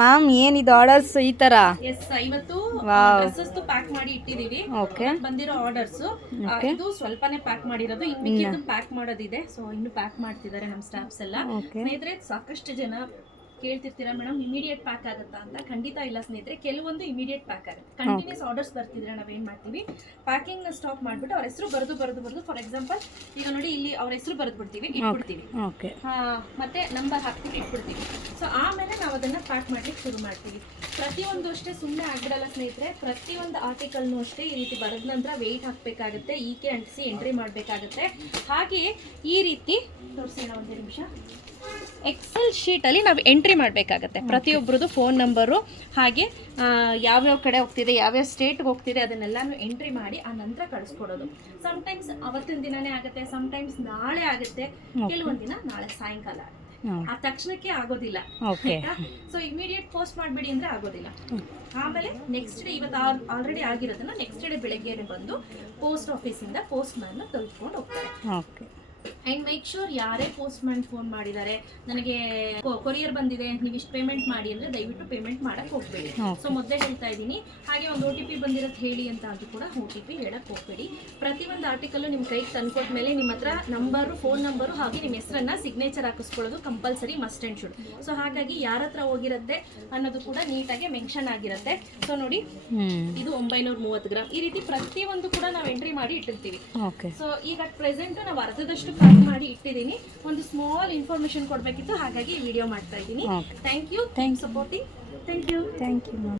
Ma'am ಏನಿದು orders ಈ ತರ? ಎಸ್, ಇವತ್ತು ಡ್ರೆಸ್ಸಸ್ ಪ್ಯಾಕ್ ಮಾಡಿ ಇಟ್ಟಿದೀವಿ. ಓಕೆ, ಬಂದಿರೋ ಆರ್ಡರ್ಸ್ ಇದು ಸ್ವಲ್ಪನೇ ಪ್ಯಾಕ್ ಮಾಡಿರೋದು, ಇನ್ನು ಮಿಕ್ಕಿದ್ದು ಪ್ಯಾಕ್ ಮಾಡೋದಿದೆ. ಸೊ ಇನ್ನು ಪ್ಯಾಕ್ ಮಾಡ್ತಿದ್ದಾರೆ ನಮ್ಮ ಸ್ಟಾಫ್ಸ್ ಎಲ್ಲ. ಸ್ನೇಹಿತರೆ, ಸಾಕಷ್ಟು ಜನ ಕೇಳ್ತಿರ್ತೀರಾ ಮೇಡಮ್ ಇಮಿಡಿಯೇಟ್ ಪ್ಯಾಕ್ ಆಗುತ್ತಾ ಅಂತ. ಖಂಡಿತ ಇಲ್ಲ ಸ್ನೇಹಿತರೆ, ಕೆಲವೊಂದು ಇಮಿಡಿಯೇಟ್ ಪ್ಯಾಕ್ ಆಗುತ್ತೆ. ಕಂಟಿನ್ಯೂಸ್ ಆರ್ಡರ್ಸ್ ಬರ್ತಿದ್ರೆ ನಾವೇನು ಮಾಡ್ತೀವಿ, ಪ್ಯಾಕಿಂಗ್ನ ಸ್ಟಾಪ್ ಮಾಡಿಬಿಟ್ಟು ಅವ್ರ ಹೆಸರು ಬರೆದು ಫಾರ್ ಎಕ್ಸಾಂಪಲ್ ಈಗ ನೋಡಿ ಇಲ್ಲಿ ಅವ್ರ ಹೆಸರು ಬರೆದ್ಬಿಡ್ತೀವಿ, ಇಟ್ಬಿಡ್ತೀವಿ, ಮತ್ತೆ ನಂಬರ್ ಹಾಕ್ತೀವಿ, ಇಟ್ಬಿಡ್ತೀವಿ. ಸೊ ಆಮೇಲೆ ನಾವು ಅದನ್ನು ಪ್ಯಾಕ್ ಮಾಡ್ಲಿಕ್ಕೆ ಶುರು ಮಾಡ್ತೀವಿ. ಪ್ರತಿಯೊಂದು ಅಷ್ಟೇ ಸುಮ್ಮನೆ ಆಗ್ಬಿಡಲ್ಲ ಸ್ನೇಹಿತರೆ. ಪ್ರತಿಯೊಂದು ಆರ್ಟಿಕಲ್ನು ಅಷ್ಟೇ ಈ ರೀತಿ ಬರೆದ ನಂತರ ವೆಯ್ಟ್ ಹಾಕಬೇಕಾಗುತ್ತೆ, ಈಕೆ ಅಂಟಿಸಿ ಎಂಟ್ರಿ ಮಾಡಬೇಕಾಗುತ್ತೆ. ಹಾಗೆಯೇ ಈ ರೀತಿ ತೋರಿಸೋಣ, ಒಂದು ನಿಮಿಷ. ಎಕ್ಸೆಲ್ ಶೀಟಲ್ಲಿ ನಾವು ಎಂಟ್ರಿ ಮಾಡಬೇಕಾಗತ್ತೆ ಪ್ರತಿಯೊಬ್ಬರದ್ದು ಫೋನ್ ನಂಬರು, ಹಾಗೆ ಯಾವ್ಯಾವ ಕಡೆ ಹೋಗ್ತಿದೆ, ಯಾವ್ಯಾವ ಸ್ಟೇಟ್ಗೆ ಹೋಗ್ತಿದೆ ಅದನ್ನೆಲ್ಲಾನು ಎಂಟ್ರಿ ಮಾಡಿ ಆ ನಂತರ ಕಳಿಸ್ಕೊಡೋದು. ಸಮ್ಟೈಮ್ಸ್ ಅವತ್ತಿನ ದಿನನೇ ಆಗುತ್ತೆ, ಸಮ್ಟೈಮ್ಸ್ ನಾಳೆ ಆಗುತ್ತೆ, ಕೆಲವೊಂದು ದಿನ ನಾಳೆ ಸಾಯಂಕಾಲ ಆಗುತ್ತೆ. ಆ ತಕ್ಷಣಕ್ಕೆ ಆಗೋದಿಲ್ಲ. ಸೊ ಇಮಿಡಿಯೇಟ್ ಪೋಸ್ಟ್ ಮಾಡಬೇಡಿ ಅಂದ್ರೆ ಆಗೋದಿಲ್ಲ. ಆಮೇಲೆ ನೆಕ್ಸ್ಟ್ ಡೇ, ಇವತ್ತು ಆಲ್ರೆಡಿ ಆಗಿರೋದನ್ನ ನೆಕ್ಸ್ಟ್ ಡೇ ಬೆಳಗ್ಗೆ ಬಂದು ಪೋಸ್ಟ್ ಆಫೀಸಿಂದ ಪೋಸ್ಟ್ ಮ್ಯಾನ್ ತಲುಪಿಕೊಂಡು ಹೋಗ್ತಾರೆ. ಆ್ಯಂಡ್ ಮೇಕ್ ಶೂರ್ ಯಾರೇ ಪೋಸ್ಟ್ ಮ್ಯಾನ್ ಫೋನ್ ಮಾಡಿದ್ದಾರೆ, ನನಗೆ ಕೊರಿಯರ್ ಬಂದಿದೆ, ನೀವು ಇಷ್ಟು ಪೇಮೆಂಟ್ ಮಾಡಿ ಅಂದರೆ ದಯವಿಟ್ಟು ಪೇಮೆಂಟ್ ಮಾಡಕ್ಕೆ ಹೋಗಬೇಡಿ. ಸೊ ಮೊದಲೇ ಹೇಳ್ತಾ ಇದ್ದೀನಿ. ಹಾಗೆ ಒಂದು OTP ಬಂದಿರೋದು ಹೇಳಿ ಅಂತ ಅದು ಕೂಡ OTP ಹೇಳಕ್ಕೆ ಹೋಗಬೇಡಿ. ಪ್ರತಿಯೊಂದು ಆರ್ಟಿಕಲ್ಲು ನಿಮ್ಮ ಕೈಗೆ ತಂದ್ಕೊಟ್ಟ ಮೇಲೆ ನಿಮ್ಮ ಹತ್ರ ನಂಬರು, ಫೋನ್ ನಂಬರು, ಹಾಗೆ ನಿಮ್ಮ ಹೆಸರನ್ನ ಸಿಗ್ನೇಚರ್ ಹಾಕಿಸ್ಕೊಳ್ಳೋದು compulsory, must and should. So ಹಾಗಾಗಿ ಯಾರ ಹತ್ರ ಹೋಗಿರುತ್ತೆ ಅನ್ನೋದು ಕೂಡ ನೀಟಾಗಿ ಮೆನ್ಷನ್ ಆಗಿರುತ್ತೆ. ಸೊ ನೋಡಿ, ಇದು 930 ಗ್ರಾಮ್, ಈ ರೀತಿ ಪ್ರತಿಯೊಂದು ಕೂಡ ನಾವು ಎಂಟ್ರಿ ಮಾಡಿ ಇಟ್ಟಿರ್ತೀವಿ. ಸೊ ಈಗ ಅಟ್ ಪ್ರೆಸೆಂಟ್ ನಾವು ಅರ್ಧದಷ್ಟು ಪ್ಯಾಕ್ ಮಾಡಿ ಇಟ್ಟಿದ್ದೀನಿ. ಒಂದು ಸ್ಮಾಲ್ ಇನ್ಫಾರ್ಮೇಶನ್ ಕೊಡಬೇಕಿತ್ತು, ಹಾಗಾಗಿ ವಿಡಿಯೋ ಮಾಡ್ತಾ ಇದ್ದೀನಿ. Thank you supporting. Thank you.